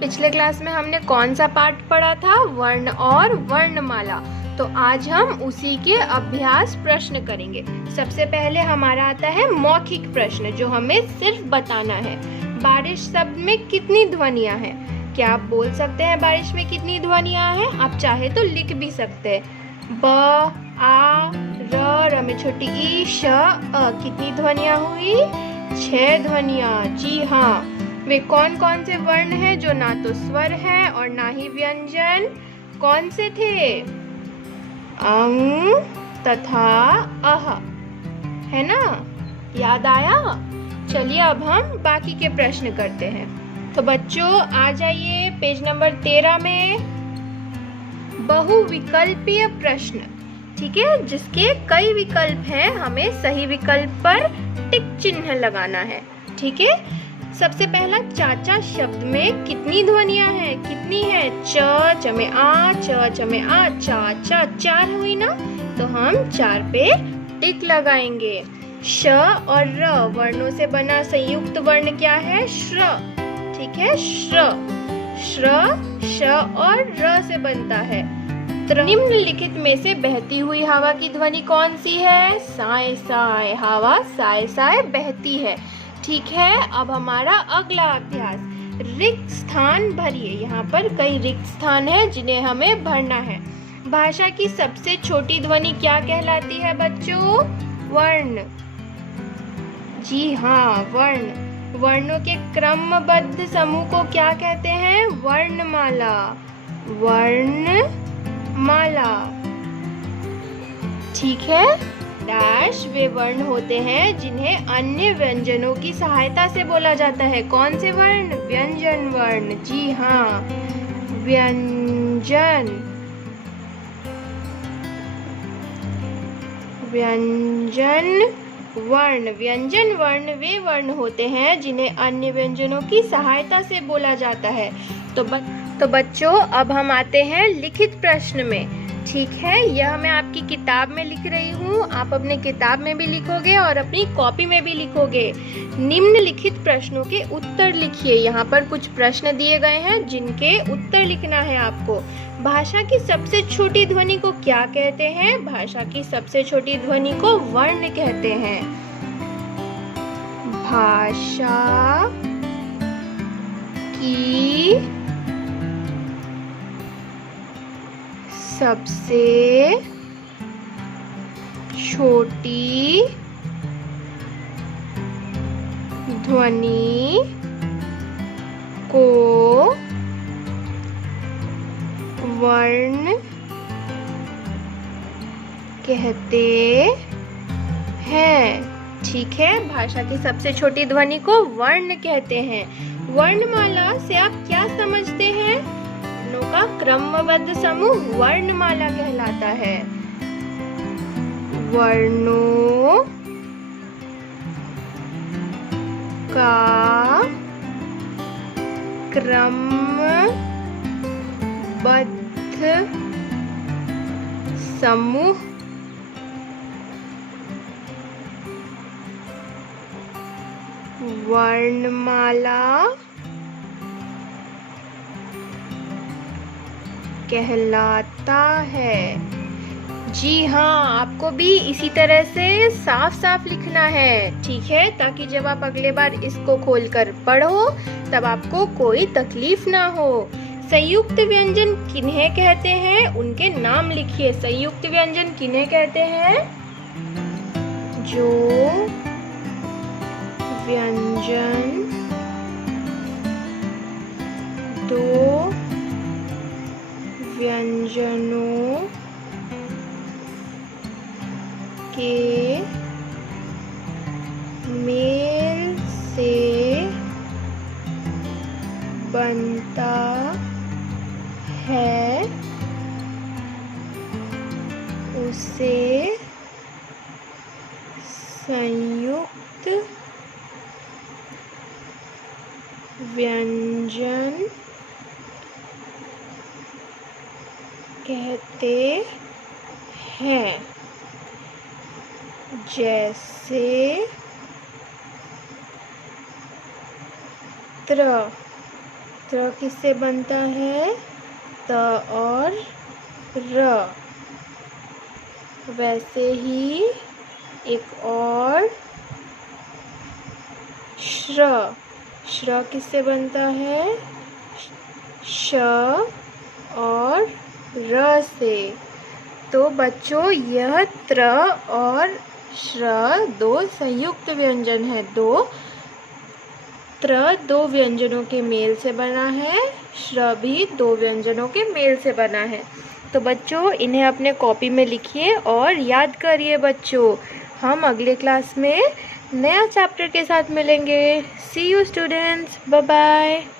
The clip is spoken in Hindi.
पिछले क्लास में हमने कौन सा पाठ पढ़ा था? वर्ण और वर्णमाला। तो आज हम उसी के अभ्यास प्रश्न करेंगे। सबसे पहले हमारा आता है मौखिक प्रश्न, जो हमें सिर्फ बताना है बारिश शब्द में कितनी ध्वनियां हैं। क्या आप बोल सकते हैं बारिश में कितनी ध्वनियां हैं? आप चाहे तो लिख भी सकते हैं। ब, आ, र में छोटी ई, श, अ कितनी ध्वनियां हुई? 6 ध्वनियां। जी हाँ, वे कौन कौन से वर्ण हैं जो ना तो स्वर है और ना ही व्यंजन? कौन से थे? अंग तथा अह, है ना? याद आया? चलिए अब हम बाकी के प्रश्न करते हैं। तो बच्चों आ जाइए पेज नंबर 13 में। बहुविकल्पीय प्रश्न, ठीक है, जिसके कई विकल्प हैं, हमें सही विकल्प पर टिक चिन्ह लगाना है। ठीक है, सबसे पहला चाचा शब्द में कितनी ध्वनियां हैं? कितनी है? च में आ, च में आ, चाचा 4 हुई ना, तो हम 4 पे टिक लगाएंगे। श और र वर्णों से बना संयुक्त वर्ण क्या है? श्र। ठीक है, श्र। श्र श और र से बनता है। निम्नलिखित में से बहती हुई हवा की ध्वनि कौन सी है? साए साए। हवा साए साए बहती है। ठीक है, अब हमारा अगला अभ्यास, रिक्त स्थान भरिए। यहाँ पर कई रिक्त स्थान है जिन्हें हमें भरना है। भाषा की सबसे छोटी ध्वनि क्या कहलाती है बच्चों? वर्ण। जी हाँ, वर्ण। वर्णों के क्रमबद्ध समूह को क्या कहते हैं? वर्णमाला। वर्णमाला। ठीक है। डैश वे वर्ण होते हैं जिन्हें अन्य व्यंजनों की सहायता से बोला जाता है। कौन से वर्ण? व्यंजन वर्ण। जी हाँ, व्यंजन। व्यंजन वर्ण। व्यंजन वर्ण वे वर्ण होते हैं जिन्हें अन्य व्यंजनों की सहायता से बोला जाता है। तो बच्चों अब हम आते हैं लिखित प्रश्न में। ठीक है, यह मैं आपकी किताब में लिख रही हूँ, आप अपने किताब में भी लिखोगे और अपनी कॉपी में भी लिखोगे। निम्नलिखित प्रश्नों के उत्तर लिखिए। यहाँ पर कुछ प्रश्न दिए गए हैं जिनके उत्तर लिखना है आपको। भाषा की सबसे छोटी ध्वनि को क्या कहते हैं? भाषा की सबसे छोटी ध्वनि को वर्ण कहते हैं। भाषा की सबसे छोटी ध्वनि को वर्ण कहते हैं। ठीक है, भाषा की सबसे छोटी ध्वनि को वर्ण कहते हैं। वर्णमाला से आप क्या समझते हैं? वर्णों का क्रमबद्ध समूह वर्णमाला कहलाता है। वर्णों का क्रमबद्ध समूह वर्णमाला कहलाता है। जी हाँ, आपको भी इसी तरह से साफ साफ लिखना है। ठीक है, ताकि जब आप अगले बार इसको खोलकर पढ़ो तब आपको कोई तकलीफ ना हो। संयुक्त व्यंजन किन्हें कहते हैं? उनके नाम लिखिए। संयुक्त व्यंजन किन्हें कहते हैं? जो व्यंजन दो व्यंजनों के मेल से बनता है, उसे संयुक्त व्यंजन कहते हैं। जैसे त्र, त्र किससे बनता है? त और र। वैसे ही एक और श्र। श्र किससे बनता है? श और र से। तो बच्चों यह त्र और श्र दो संयुक्त व्यंजन है। त्र दो व्यंजनों के मेल से बना है, श्र भी दो व्यंजनों के मेल से बना है। तो बच्चों इन्हें अपने कॉपी में लिखिए और याद करिए बच्चों। हम अगले क्लास में नया चैप्टर के साथ मिलेंगे। सी यू स्टूडेंट्स, बाय बाय।